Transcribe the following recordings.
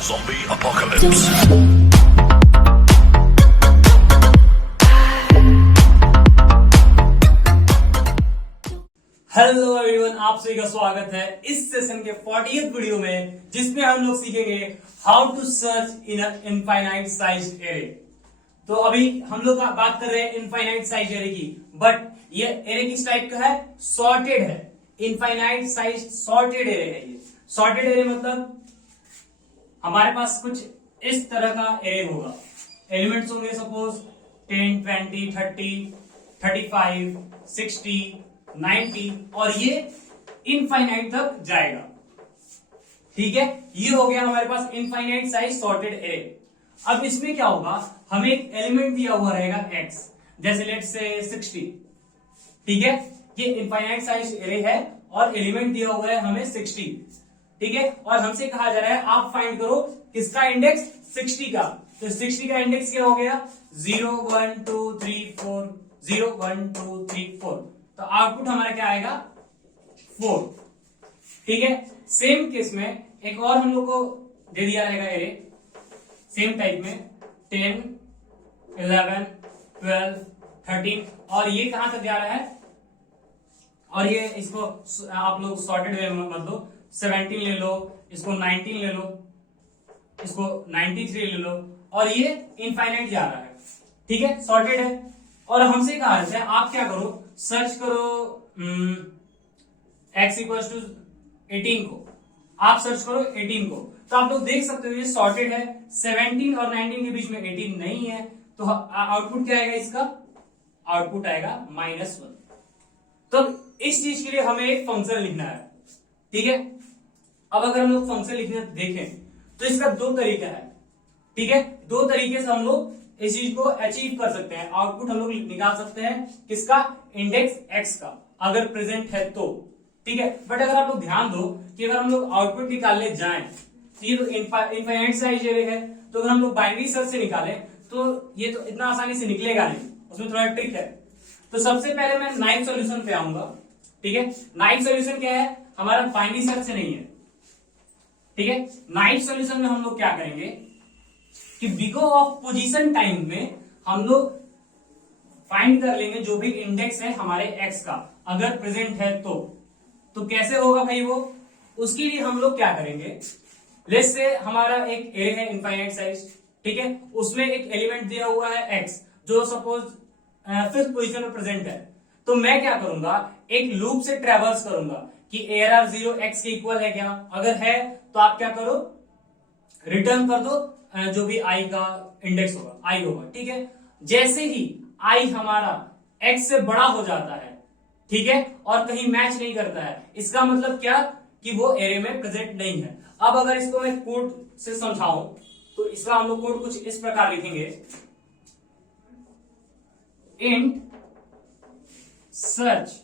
Zombie apocalypse. Hello everyone, आप सभी का स्वागत है इस सेशन के 40th वीडियो में, जिसमें हम लोग सीखेंगे how to search in infinite size array. तो अभी हम लोग बात कर रहे हैं इनफाइनाइट साइज एरे की, बट ये एरे किस टाइप का है? सॉर्टेड है। इनफाइनाइट साइज सॉर्टेड एरे है। ये सॉर्टेड एरे मतलब हमारे पास कुछ इस तरह का एरे होगा। एलिमेंट्स होंगे सपोज 10, 20, 30, 35, 60, 90 और ये इनफाइनाइट तक जाएगा। ठीक है, ये हो गया हमारे पास इनफाइनाइट साइज सॉर्टेड एरे। अब इसमें क्या होगा, हमें एक एलिमेंट दिया हुआ रहेगा x, जैसे लेट्स से 60। ठीक है, ये इनफाइनाइट साइज एरे है और एलिमेंट दिया हुआ है हमें 60। ठीक है, और हमसे कहा जा रहा है आप फाइंड करो किसका इंडेक्स 60 का। तो 60 का इंडेक्स क्या हो गया? 0 1 2 3 4, 0 1 2 3 4। तो आउटपुट हमारा क्या आएगा? 4। ठीक है, सेम केस में एक और हम लोग को दे दिया रहेगा एरे सेम टाइप में 10, 11, 12, 13 और ये कहां तक जा रहा है? और ये इसको आप लोग सॉर्टेड वे में मत लो, 17 ले लो, इसको 19 ले लो, इसको 93 ले लो और ये इनफाइनाइट जा रहा है। ठीक है, सॉर्टेड है। और हमसे कहा है आप क्या करो, सर्च करो x इक्वल टू 18 को। आप सर्च करो 18 को, तो आप लोग देख सकते हो ये सॉर्टेड है। 17 और 19 के बीच में 18 नहीं है, तो आउटपुट क्या आएगा इसका? आउटपुट आएगा -1। तो इस चीज के लिए हमें एक फंक्शन लिखना है। ठीक है, अब अगर हम लोग फंक्शन लिखने देखें तो इसका दो तरीका है। ठीक है, दो तरीके से हम लोग इस चीज को अचीव कर सकते हैं। आउटपुट हम लोग निकाल सकते हैं किसका? इंडेक्स x का, अगर प्रेजेंट है तो। ठीक है, बट अगर आप लोग ध्यान दो कि अगर हम लोग आउटपुट निकालने जाएं तो ये तो इनफाइनाइट साइज एरे है, तो अगर हम लोग बाइनरी सर्च से निकालें तो ये तो इतना आसानी से निकलेगा नहीं, उसमें थोड़ा ट्रिक है। तो सबसे पहले मैं नाइफ सॉल्यूशन पे आऊंगा। ठीक है, नाइफ सॉल्यूशन क्या है? हमारा बाइनरी सर्च से नहीं है। ठीक है, नाइफ सॉल्यूशन में हम लोग क्या करेंगे कि बिगो ऑफ पोजीशन टाइम में हम लोग फाइंड कर लेंगे जो भी इंडेक्स है हमारे एक्स का, अगर प्रेजेंट है तो कैसे होगा भाई वो? उसके लिए हम लोग क्या करेंगे, लेट्स से हमारा एक एरे है इनफाइनाइट साइज। ठीक है, उसमें एक एलिमेंट दिया हुआ है एक्स, जो सपोज 5th पोजीशन में प्रेजेंट है। तो मैं क्या करूंगा, एक लूप से ट्रेवर्स करूंगा कि ARR 0 x के इक्वल है क्या। अगर है तो आप क्या करो, रिटर्न कर दो जो भी i का इंडेक्स होगा, i होगा। ठीक है, जैसे ही i हमारा x से बड़ा हो जाता है, ठीक है, और कहीं मैच नहीं करता है, इसका मतलब क्या कि वो एरे में प्रेजेंट नहीं है। अब अगर इसको मैं कोड से समझाऊं तो इसका हम लोग कोड कुछ इस प्रकार लिखेंगे, इंट सर्च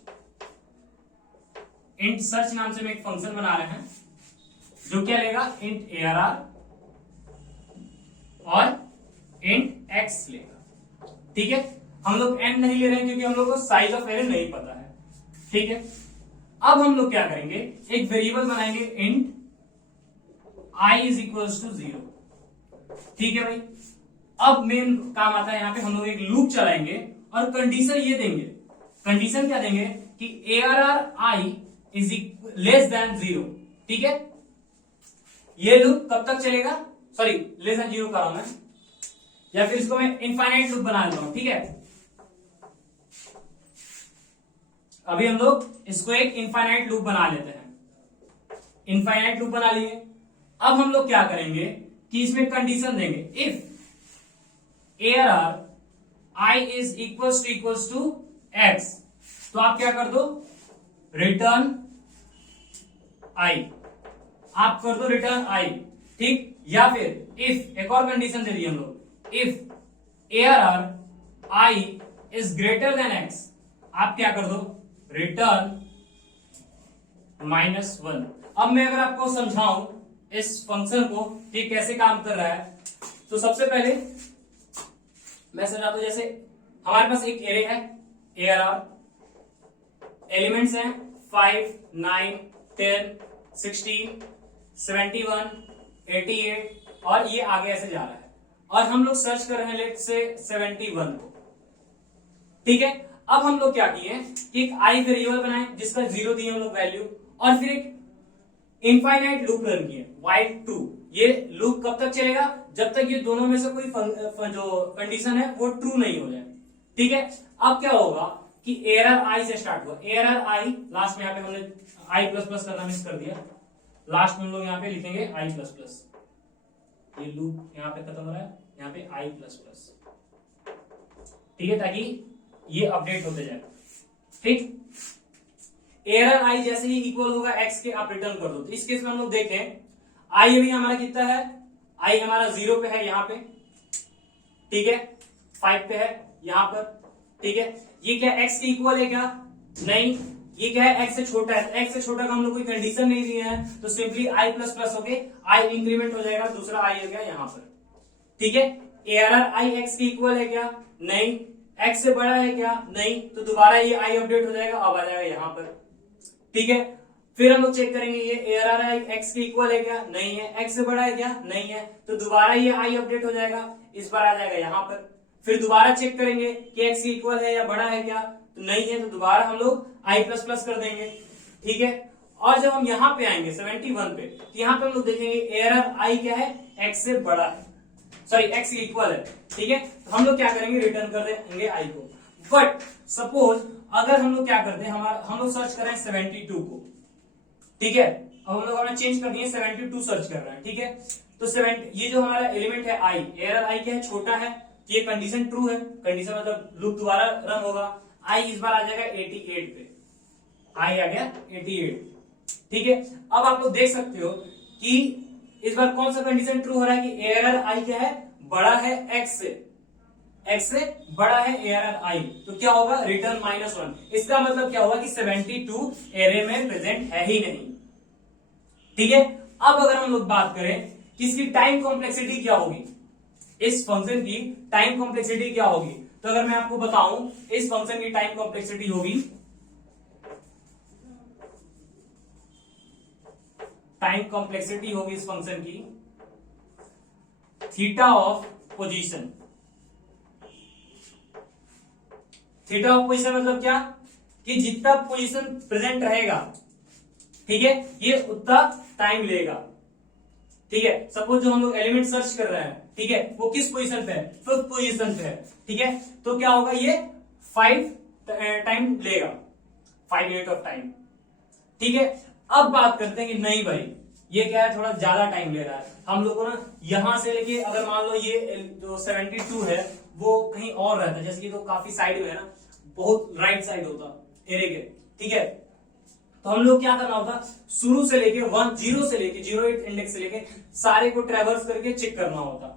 नाम से मैं एक फंक्शन बना रहे हैं जो क्या लेगा, इंट ARR और इंट x लेगा। ठीक है, हम लोग n नहीं ले रहे हैं क्योंकि हम लोग को साइज ऑफ एरे नहीं पता है। ठीक है, अब हम लोग क्या करेंगे, एक वेरिएबल बनाएंगे int i is equal to 0। ठीक है भाई, अब मेन काम आता है यहाँ पे, हम लोग एक लूप चलाएंगे और कंडीशन ये देंगे। कंडीशन क्या देंगे कि ARR i is less than 0। ठीक है, ये लूप कब तक चलेगा? सॉरी, लेस देन 0 कर रहा हूं मैं, या फिर इसको मैं इनफाइनाइट लूप बना देता हूं। ठीक है, अभी हम लोग इसको एक इनफाइनाइट लूप बना लेते हैं। इनफाइनाइट लूप बना लिए। अब हम लोग क्या करेंगे कि इसमें कंडीशन देंगे, if ARR i is equals to x, तो आप क्या कर दो, रिटर्न i। आप कर दो रिटर्न i। ठीक, या फिर इफ, एक और कंडीशन दे दी हम लोग, if ARR i is greater than x, आप क्या कर दो, रिटर्न -1। अब मैं अगर आपको समझाऊं इस फंक्शन को कि कैसे काम कर रहा है, तो सबसे पहले मैं समझाता हूं। जैसे हमारे पास एक एरे है ARR, एलिमेंट्स हैं 5, 9, 10, 16, 71, 88, और ये आगे ऐसे जा रहा है, और हम लोग सर्च कर रहे हैं लेट से 71 को। ठीक है, अब हम लोग क्या किए कि एक आई वेरिएबल बनाए जिसका 0 दिए हम लोग वैल्यू, और फिर एक इनफाइनाइट लूप रन किए while true। ये लूप कब तक चलेगा? जब तक ये दोनों में से कोई जो कंडीशन है वो ट्रू नहीं हो जाए। ठीक है, अब क्या होगा कि एरर आई से स्टार्ट हुआ, एरर आई, लास्ट में यहाँ पे हमने आई प्लस प्लस करना मिस कर दिया, लास्ट में हम लोग यहाँ पे लिखेंगे आई प्लस प्लस, ये लूप यहाँ पे खत्म हो रहा है, यहाँ पे आई प्लस प्लस। ठीक है, ताकि ये अपडेट होते जाए। ठीक, एरर आई जैसे ही इक्वल होगा एक्स के आप रिटर्न कर दो। तो इस केस में हम लोग देखें आई अभी हमारा कितना है, आई हमारा 0 पे है यहाँ पे, ठीक है, 5 पे है यहाँ पर। ठीक है, ये क्या एक्स के इक्वल है क्या? नहीं, ये क्या है, एक्स से छोटा है। एक्स से छोटा का हम लोग कोई कंडीशन नहीं दिए हैं, तो सिंपली आई प्लस प्लस हो गए, आई इंक्रीमेंट हो जाएगा, दूसरा आई हो गया यहाँ पर। ठीक है, एरर आई एक्स के इक्वल है क्या? नहीं। एक्स से बड़ा है क्या? नहीं, तो दोबारा ये आई अपडेट हो जाएगा, अब आ जाएगा यहाँ पर। ठीक है, फिर हम लोग चेक करेंगे ये एरर आई एक्स के इक्वल है क्या? नहीं है। एक्स से बड़ा है क्या? नहीं है, तो दोबारा ये आई अपडेट हो जाएगा, इस बार आ जाएगा यहाँ पर। फिर दोबारा चेक करेंगे कि एक्स के इक्वल है या बड़ा है क्या? तो नहीं है, तो दोबारा हम लोग आई प्लस प्लस कर देंगे। ठीक है, और जब हम यहाँ पे आएंगे 71 पे, तो यहाँ पे हम लोग देखेंगे एरर आई क्या है, एक्स से बड़ा है, सॉरी एक्स के इक्वल है। ठीक है, तो हम लोग क्या करेंगे, रिटर्न कर देंगे आई को। बट सपोज अगर हम लोग क्या करते हैं, हम लोग सर्च कर रहे हैं 72 को। ठीक है, अब हम लोग अपना चेंज कर दिए 72 सर्च कर रहे हैं। ठीक है, तो ये जो हमारा एलिमेंट है आई, एरर आई क्या है, छोटा है, ये कंडीशन ट्रू है, कंडीशन मतलब लूप दोबारा रन होगा, आई इस बार आ जाएगा 88 पे, आई आ गया 88। ठीक है, अब आप लोग देख सकते हो कि इस बार कौन सा कंडीशन ट्रू हो रहा है कि एरर आई क्या है, बड़ा है एक्स से, एक्स से बड़ा है एरर आई, तो क्या होगा, रिटर्न -1। इसका मतलब क्या होगा कि 72 एरे में प्रेजेंट है ही नहीं। ठीक है, अब अगर हम लोग बात करें कि इसकी टाइम कॉम्प्लेक्सिटी क्या होगी, इस फंक्शन की टाइम कॉम्प्लेक्सिटी क्या होगी, तो अगर मैं आपको बताऊं इस फंक्शन की टाइम कॉम्प्लेक्सिटी होगी, टाइम कॉम्प्लेक्सिटी होगी इस फंक्शन की theta of position. Theta of position मतलब क्या, कि जितना पोजीशन प्रेजेंट रहेगा, ठीक है, ये उतना टाइम लेगा। ठीक है, सपोज जो हम लोग एलिमेंट सर्च कर रहे हैं, ठीक है, वो किस पोजीशन पे है, 5th पोजीशन पे है। ठीक है, तो क्या होगा, ये 5 टाइम लेगा, 5 मिनट ऑफ टाइम। ठीक है, अब बात करते हैं कि नहीं भाई ये क्या है, थोड़ा ज्यादा टाइम ले रहा है। हम लोगों ना यहां से लेके, अगर मान लो ये जो 72 है वो कहीं और रहता है, जैसे कि तो काफी साइड में है ना, बहुत राइट साइड होता एरे के। ठीक है, तो हम लोग क्या करना होता, शुरू से लेके 0 से लेके 08 इंडेक्स से लेके सारे को ट्रेवर्स करके चेक करना होता।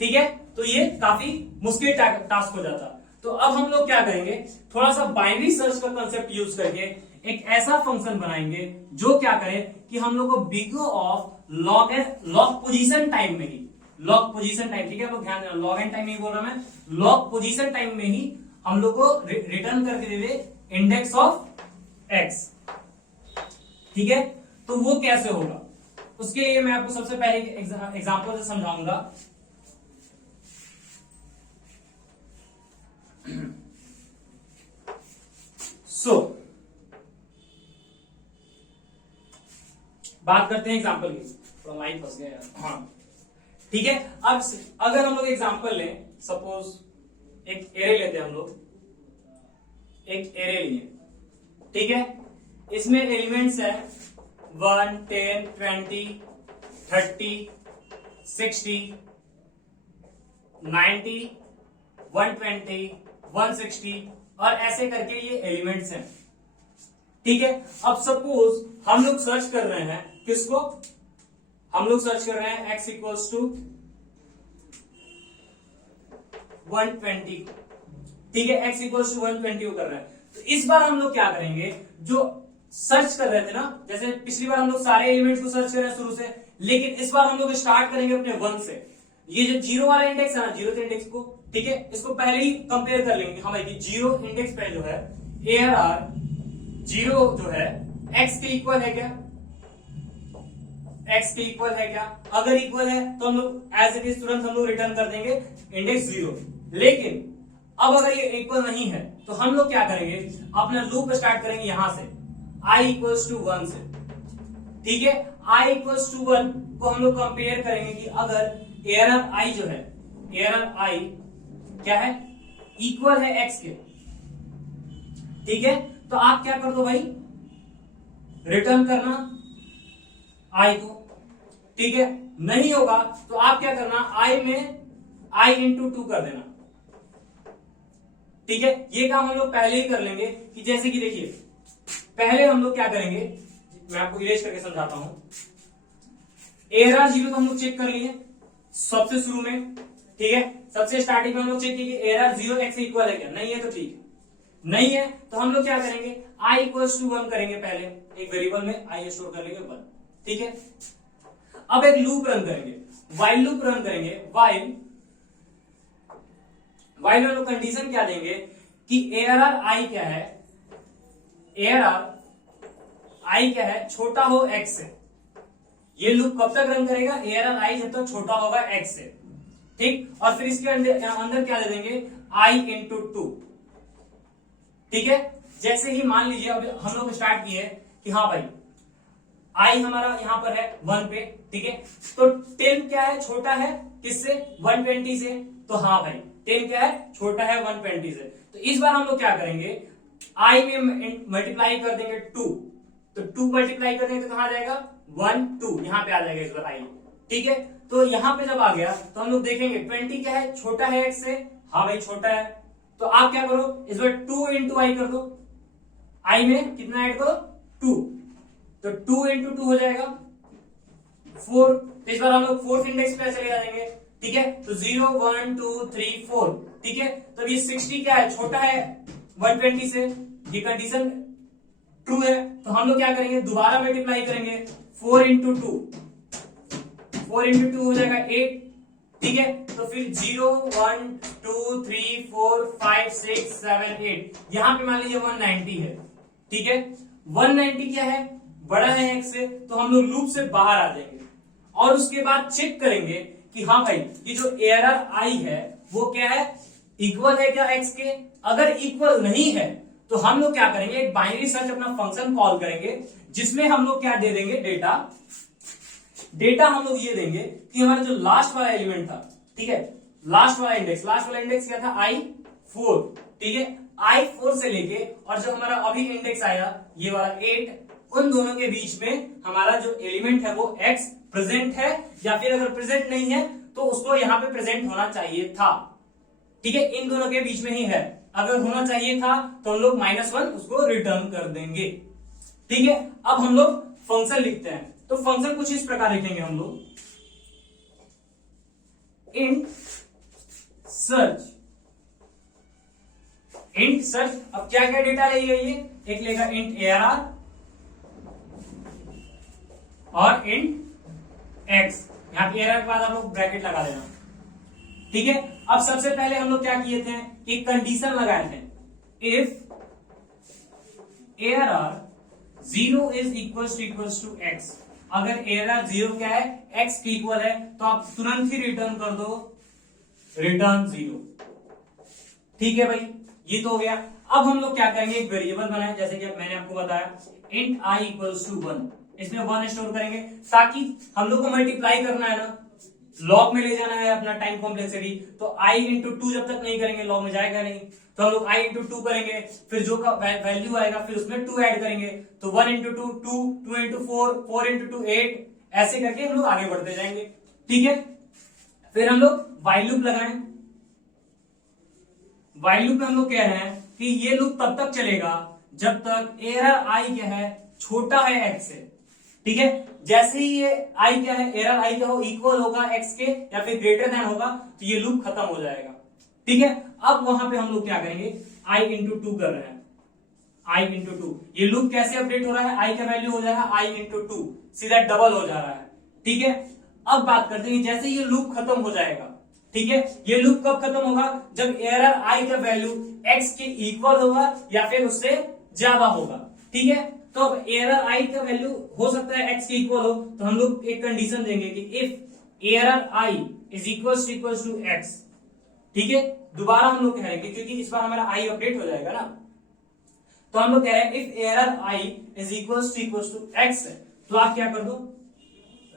ठीक है, तो ये काफी मुश्किल टास्क हो जाता। तो अब हम लोग क्या करेंगे, थोड़ा सा बाइनरी सर्च का कंसेप्ट यूज करके एक ऐसा फंक्शन बनाएंगे जो क्या करे कि हम लोग को big of log position time में ही, लॉग पोजीशन टाइम, ठीक है, आप ध्यान देना, लॉग एंड टाइम नहीं बोल रहा मैं, लॉग पोजीशन टाइम में ही हम लोग को रिटर्न करके दे दे इंडेक्स ऑफ एक्स। ठीक है, तो वो कैसे होगा, उसके लिए मैं आपको सबसे पहले एग्जांपल से समझाऊंगा। बात करते हैं एग्जांपल की, थोड़ा माइक फंस गया यार। हाँ, ठीक है, अब अगर हम लोग एग्जांपल लें, सपोज एक एरे लेते हैं हम लोग, एक एरे लिए, ठीक है, इसमें एलिमेंट्स है 1, 10, 20, 30, 60, 90, 120, 160 और ऐसे करके ये एलिमेंट्स हैं। ठीक है, अब सपोज हम लोग सर्च कर रहे हैं किसको, हम लोग सर्च कर रहे हैं x इक्वल्स टू 120। ठीक है, x इक्वल्स टू 120 को कर रहे हैं। तो इस बार हम लोग क्या करेंगे, जो सर्च कर रहे थे ना, जैसे पिछली बार हम लोग सारे एलिमेंट्स को सर्च कर रहे हैं शुरू से, लेकिन इस बार हम लोग स्टार्ट करेंगे अपने 1 से। ये जो 0 वाला इंडेक्स है ना, 0th इंडेक्स को, ठीक है, इसको पहले ही कंपेयर कर लेंगे हम, 0 इंडेक्स पे जो है ARR 0 जो है x के इक्वल है क्या, x के इक्वल है क्या? अगर इक्वल है तो हम लोग एज इट इज तुरंत हम लोग रिटर्न कर देंगे इंडेक्स 0। लेकिन अब अगर ये इक्वल नहीं है तो हम लोग क्या करेंगे, अपना लूप स्टार्ट करेंगे यहां से i इक्वल्स टू 1 से। ठीक है, i इक्वल्स टू 1 को हम लोग कंपेयर करेंगे कि अगर एरर i जो है, एरर i क्या है, इक्वल है x के। ठीक है, तो आप क्या कर दो भाई, रिटर्न करना i को। ठीक है, नहीं होगा तो आप क्या करना, i में i इंटू 2 कर देना। ठीक है, ये काम हम लोग पहले ही कर लेंगे कि जैसे कि देखिए, पहले हम लोग क्या करेंगे, मैं आपको इरेज करके समझाता हूं। एरर 0 तो हम लोग चेक कर लिए सबसे शुरू में। ठीक है, सबसे स्टार्टिंग में हम लोग चेक किए कि एरर 0 x इक्वल है क्या, नहीं है तो ठीक है, नहीं है तो हम लोग क्या करेंगे, i इक्वल्स टू 1 करेंगे। पहले एक वेरिएबल में i स्टोर कर लेंगे 1। ठीक है, अब एक लूप रन करेंगे, व्हाइल लूप रन करेंगे। व्हाइल में लोग कंडीशन क्या देंगे कि एरर i क्या है, एरर i क्या है, छोटा हो x से। ये लूप कब तक रन करेगा, एरर i जब तक छोटा होगा x से। ठीक, और फिर इसके अंदर क्या दे देंगे, i इंटू 2। ठीक है, जैसे ही मान लीजिए अब हम लोग स्टार्ट किए कि हाँ भाई i हमारा यहां पर है 1 पे। ठीक है, तो 10 क्या है, छोटा है किससे, 120 से। तो हाँ भाई 10 क्या है, छोटा है 120 से। तो इस बार हम लोग क्या करेंगे, i में मल्टीप्लाई कर देंगे 2। तो 2 मल्टीप्लाई कर देंगे तो कहां जाएगा, 1 2, यहां पे आ जाएगा इस बार i। ठीक है, तो यहां पे जब आ गया तो हम लोग देखेंगे 20 क्या है, छोटा है x से। हाँ भाई छोटा है, तो आप क्या करो, इस बार 2 इंटू आई कर दो। i में कितना ऐड करो, 2। तो 2 इंटू 2 हो जाएगा 4। तो इस बार हम लोग फोर्थ इंडेक्स पे चले जाएंगे। ठीक है, तो 0 1 2 3 4। ठीक है, तो ये 60 क्या है, छोटा है 120 से। ये कंडीशन ट्रू है, तो हम लोग क्या करेंगे, दोबारा मल्टीप्लाई करेंगे 4 इंटू 2। 4 इंटू 2 हो जाएगा 8। ठीक है, तो फिर 0 1 2 3 4 5 6 7 8, यहां पे मान लीजिए 190 है। ठीक है, 190 क्या है, बड़ा है x से, तो हम लोग लूप से बाहर आ जाएंगे और उसके बाद चेक करेंगे कि हाँ भाई ये जो एरर i है वो क्या है, इक्वल है क्या x के। अगर इक्वल नहीं है तो हम लोग क्या करेंगे, एक बाइनरी सर्च अपना फंक्शन कॉल करेंगे जिसमें हम लोग क्या दे देंगे, डेटा हम लोग ये देंगे कि हमारा जो लास्ट वाला एलिमेंट था, ठीक है, लास्ट वाला इंडेक्स क्या था, i4। ठीक है, i4 से लेके और जो हमारा अभी इंडेक्स आया ये वाला 8, उन दोनों के बीच में हमारा जो एलिमेंट है वो x प्रेजेंट है, या फिर अगर प्रेजेंट नहीं है तो उसको यहां पे प्रेजेंट होना चाहिए था। ठीक है, इन दोनों के बीच में ही है, अगर होना चाहिए था तो हम लोग -1 उसको रिटर्न कर देंगे। ठीक है, अब हम लोग फंक्शन लिखते हैं, तो फंक्शन कुछ इस प्रकार लिखेंगे हम लोग, इंट सर्च। अब क्या क्या डेटा लेगा, ये एक लेगा इंट ARR और इंट x। यहां पे ARR के बाद आप लोग ब्रैकेट लगा देना। ठीक है, अब सबसे पहले हम लोग क्या किए थे, एक कंडीशन लगाए थे, if ARR 0 is equals to x। अगर ARR 0 क्या है, x के इक्वल है, तो आप तुरंत ही रिटर्न कर दो रिटर्न 0। ठीक है भाई, ये तो हो गया। अब हम लोग क्या करेंगे, एक वेरिएबल बनाए, जैसे कि मैंने आपको बताया इंट i इक्वल्स टू 1। इसमें 1 स्टोर करेंगे ताकि हम लोग को मल्टीप्लाई करना है ना, लॉग में ले जाना है अपना टाइम कॉम्प्लेक्सिटी। तो i इंटू 2 जब तक नहीं करेंगे लॉग में जाएगा नहीं, तो हम लोग i इंटू 2 करेंगे, फिर जो का वैल्यू आएगा फिर उसमें 2 ऐड करेंगे। तो 1 इंटू 2 2, 2 इंटू 4 4 इंटू 2 8, ऐसे करके हम लोग आगे बढ़ते जाएंगे। ठीक है, फिर हम लोग व्हाइल लूप लगाएं। व्हाइल लूप में हम लोग कह रहे हैं कि ये लूप तब तक चलेगा जब तक एरर i क्या है, छोटा है x से। ठीक है, जैसे ही ये i क्या है, एरर i क्या हो, इक्वल होगा x के या फिर ग्रेटर देन होगा, तो ये लूप खत्म हो जाएगा। ठीक है, अब वहां पे हम लोग क्या करेंगे, i इंटू 2 कर रहे हैं, i इंटू 2। ये लूप कैसे अपडेट हो रहा है, i का वैल्यू हो जाएगा i इंटू 2, सीधा डबल हो जा रहा है। ठीक है, अब बात करते हैं जैसे ये लूप खत्म हो जाएगा। ठीक है, ये लूप कब खत्म होगा, जब एरर i का वैल्यू x के इक्वल होगा या फिर उससे ज्यादा होगा। ठीक है, तो अब एरर आई का वैल्यू हो सकता है x के इक्वल हो, तो हम लोग एक कंडीशन देंगे कि if array i is equal to x, ठीक है। दोबारा हम लोग कहेंगे क्योंकि इस बार हमारा आई अपडेट हो जाएगा ना, तो हम लोग कह रहे हैं if array i is equal to x है, तो आप क्या कर दो,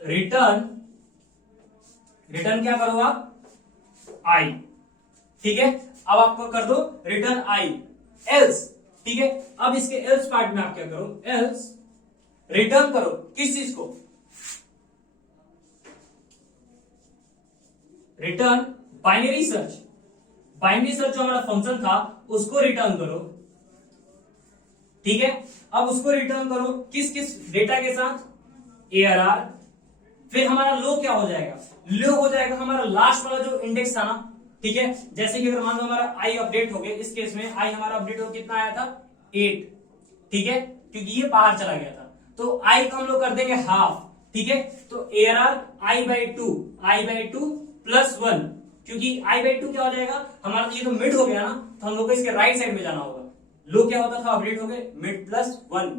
रिटर्न क्या करो आप आई, ठीक है। अब आपको कर दो रिटर्न आई, एल्स, ठीक है। अब इसके एल्स पार्ट में आप क्या करो, एल्स रिटर्न करो किस चीज को, रिटर्न बाइनरी सर्च जो हमारा फंक्शन था उसको रिटर्न करो, ठीक है। अब उसको रिटर्न करो किस किस डेटा के साथ, ARR, फिर हमारा लो क्या हो जाएगा, लो हो जाएगा हमारा लास्ट वाला जो इंडेक्स था ना, ठीक है। जैसे कि अगर मान लो हमारा आई अपडेट हो गया, इस केस में आई हमारा अपडेट हो कितना आया था 8, ठीक है, क्योंकि ये बाहर चला गया था, तो आई को हम लोग कर देंगे हाफ, ठीक है। तो ARR I by two plus 1, क्योंकि आई बाई टू क्या हो जाएगा हमारा, ये तो मिड हो गया ना, तो हम लोग को इसके राइट साइड में जाना होगा, लो क्या होता था अपडेट हो गए मिड प्लस 1,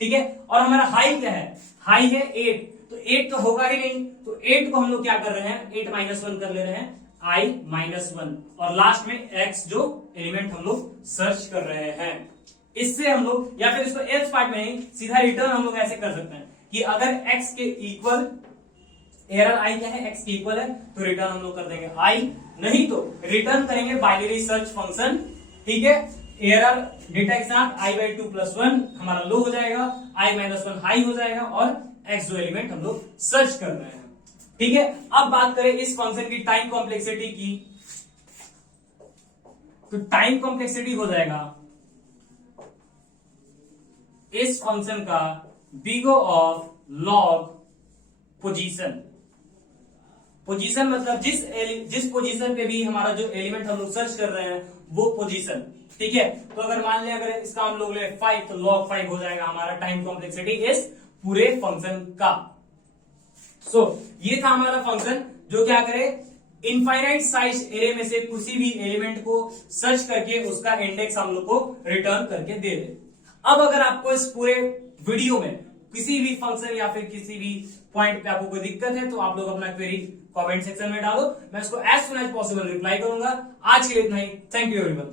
ठीक है। और हमारा हाई क्या है, हाई है 8, तो 8 तो होगा ही नहीं, तो 8 को हम लोग क्या कर रहे हैं, 8 माइनस 1 कर ले रहे हैं, i माइनस 1, और लास्ट में x जो एलिमेंट हम लोग सर्च कर रहे हैं। इससे हम लोग, या फिर इसको एल्स पार्ट में नहीं, सीधा रिटर्न हम लोग ऐसे कर सकते हैं कि अगर x के इक्वल, एरर i क्या है, x के इक्वल है, तो रिटर्न हम लोग कर देंगे i, नहीं तो रिटर्न करेंगे बाइनरी सर्च फंक्शन, ठीक है। एरर डेटा के साथ i बाई टू प्लस 1 हमारा लो हो जाएगा, i माइनस 1 हाई हो जाएगा, और x जो एलिमेंट हम लोग सर्च कर रहे हैं, ठीक है। अब बात करें इस फंक्शन की टाइम कॉम्प्लेक्सिटी की, तो टाइम कॉम्प्लेक्सिटी हो जाएगा इस फंक्शन का बिगो ऑफ लॉग पोजीशन मतलब जिस पोजीशन पे भी हमारा जो एलिमेंट हम लोग सर्च कर रहे हैं वो पोजीशन, ठीक है। तो अगर मान लें अगर इसका हम लोग ले 5, तो log 5 हो जाएगा हमारा टाइम कॉम्प्लेक्सिटी इस पूरे फंक्शन का। सो ये था हमारा फंक्शन जो क्या करे, इनफाइनाइट साइज एरे में से किसी भी एलिमेंट को सर्च करके उसका इंडेक्स हम लोग को रिटर्न करके दे दे। अब अगर आपको इस पूरे वीडियो में किसी भी फंक्शन या फिर किसी भी पॉइंट पे आपको कोई दिक्कत है, तो आप लोग अपना क्वेरी कमेंट सेक्शन में डालो, मैं उसको as soon as possible reply करूंगा। आज के लिए इतना ही, थैंक यू एवरीवन।